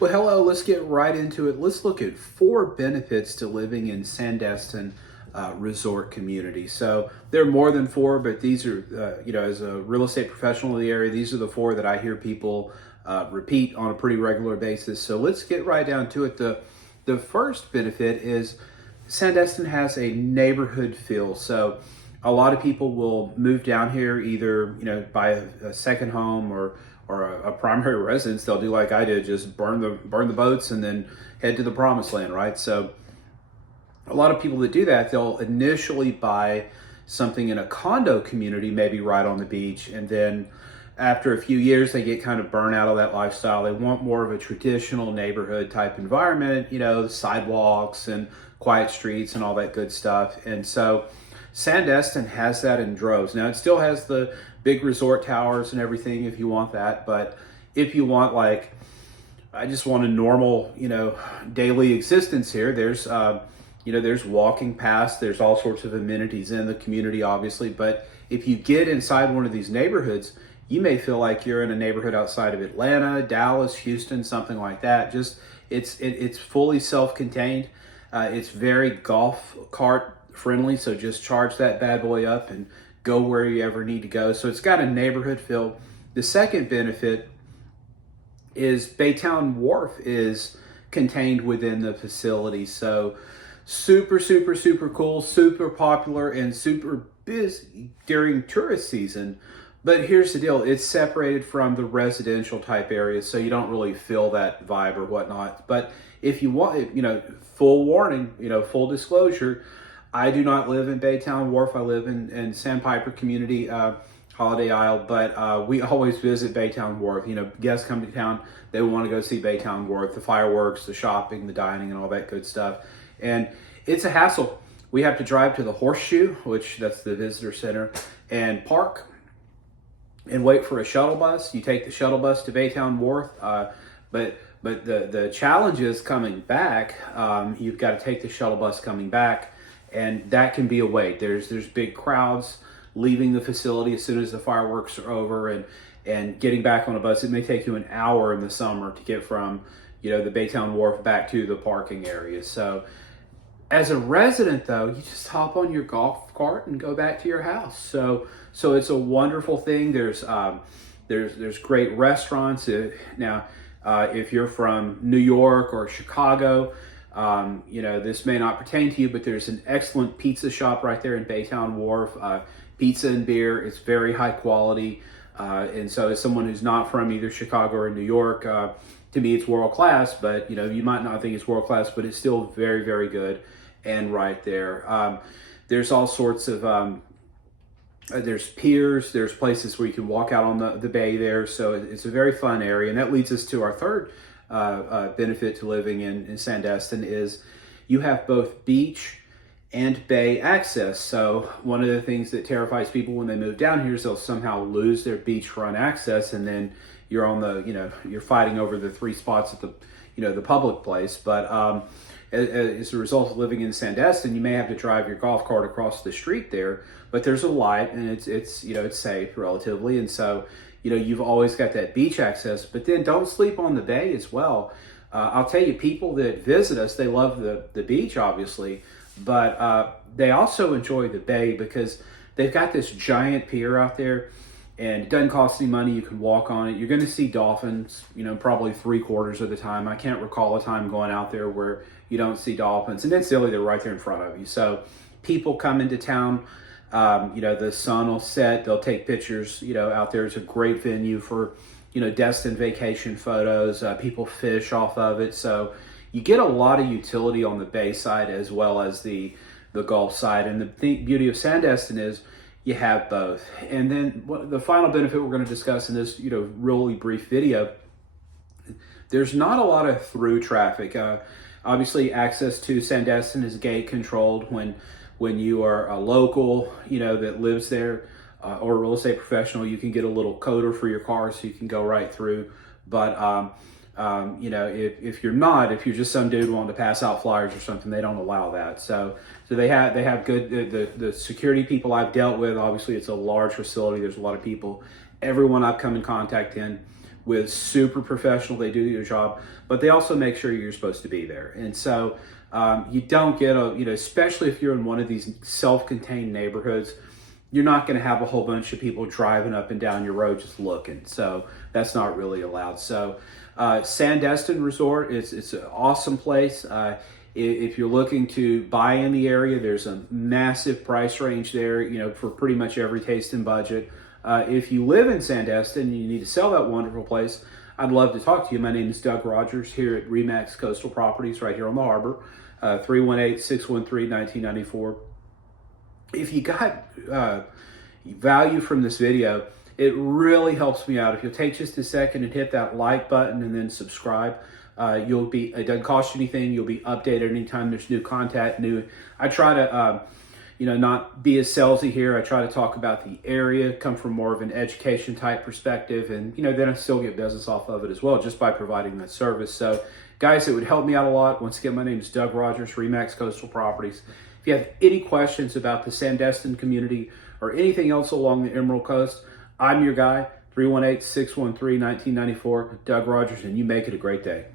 Well, hello, let's get right into it. Let's look at 4 benefits to living in Sandestin resort community. So there are more than 4, but these are, as a real estate professional in the area, these are the 4 that I hear people repeat on a pretty regular basis. So let's get right down to it. The first benefit is Sandestin has a neighborhood feel. So a lot of people will move down here either, buy a second home or a primary residence. They'll do like I did, just burn the boats and then head to the promised land, right? So a lot of people that do that, they'll initially buy something in a condo community, maybe right on the beach, and then after a few years, they get kind of burnt out of that lifestyle. They want more of a traditional neighborhood type environment, sidewalks and quiet streets and all that good stuff. And so Sandestin has that in droves. Now, it still has the big resort towers and everything if you want that, but if you want, like, I just want a normal, daily existence here, there's walking past, there's all sorts of amenities in the community, obviously, but if you get inside one of these neighborhoods, you may feel like you're in a neighborhood outside of Atlanta, Dallas, Houston, something like that. Just it's fully self-contained. It's very golf cart friendly, so just charge that bad boy up and go where you ever need to go. So it's got a neighborhood feel. The second benefit is Baytown Wharf is contained within the facility. So super, super, super cool, super popular, and super busy during tourist season. But here's the deal, it's separated from the residential type areas, so you don't really feel that vibe or whatnot. But if you want, full warning, full disclosure, I do not live in Baytown Wharf. I live in Sandpiper Community, Holiday Isle, but we always visit Baytown Wharf. Guests come to town, they want to go see Baytown Wharf, the fireworks, the shopping, the dining, and all that good stuff. And it's a hassle. We have to drive to the Horseshoe, which that's the visitor center, and park and wait for a shuttle bus. You take the shuttle bus to Baytown Wharf, but the challenge is coming back. You've got to take the shuttle bus coming back, and that can be a wait. There's big crowds leaving the facility as soon as the fireworks are over, and getting back on a bus. It may take you an hour in the summer to get from the Baytown Wharf back to the parking area. So as a resident, though, you just hop on your golf cart and go back to your house. So it's a wonderful thing. There's great restaurants. Now, if you're from New York or Chicago, this may not pertain to you, but there's an excellent pizza shop right there in Baytown Wharf. Pizza and beer. It's very high quality. And so as someone who's not from either Chicago or New York, to me, it's world class, but you might not think it's world class, but it's still very, very good. And right there, there's all sorts of, there's piers, there's places where you can walk out on the bay there. So it's a very fun area. And that leads us to our third benefit to living in Sandestin is you have both beach and bay access. So one of the things that terrifies people when they move down here is they'll somehow lose their beachfront access, and then you're on the, you're fighting over the 3 spots at the, the public place. But as a result of living in Sandestin, you may have to drive your golf cart across the street there, but there's a light and it's safe relatively. And so, you've always got that beach access, but then don't sleep on the bay as well. I'll tell you, people that visit us, they love the beach, obviously, but they also enjoy the bay because they've got this giant pier out there, and it doesn't cost any money. You can walk on it. You're going to see dolphins, probably 3/4 of the time. I can't recall a time going out there where you don't see dolphins. And incidentally, they're right there in front of you. So people come into town, the sun will set. They'll take pictures, out there. It's a great venue for, destined vacation photos. People fish off of it. So you get a lot of utility on the bay side as well as the Gulf side. And the beauty of Sandestin is you have both. And then the final benefit we're going to discuss in this, really brief video, there's not a lot of through traffic. Obviously, access to Sandestin is gate controlled when you are a local, that lives there, or a real estate professional. You can get a little coder for your car so you can go right through. But if you're not, if you're just some dude wanting to pass out flyers or something, they don't allow that. So they have good, the security people I've dealt with, obviously it's a large facility. There's a lot of people. Everyone I've come in contact with super professional. They do their job, but they also make sure you're supposed to be there. And so you don't get especially if you're in one of these self-contained neighborhoods, you're not going to have a whole bunch of people driving up and down your road just looking. So that's not really allowed. So Sandestin Resort, it's an awesome place. If you're looking to buy in the area, there's a massive price range there, for pretty much every taste and budget. If you live in Sandestin and you need to sell that wonderful place, I'd love to talk to you. My name is Doug Rogers here at RE/MAX Coastal Properties right here on the harbor, 318-613-1994. If you got value from this video, it really helps me out. If you'll take just a second and hit that like button and then subscribe, it doesn't cost you anything. You'll be updated anytime there's new content. I try to, not be as salesy here. I try to talk about the area, come from more of an education type perspective, and then I still get business off of it as well, just by providing that service. So guys, it would help me out a lot. Once again, my name is Doug Rogers, RE/MAX Coastal Properties. If you have any questions about the Sandestin community or anything else along the Emerald Coast, I'm your guy, 318-613-1994, Doug Rogers, and you make it a great day.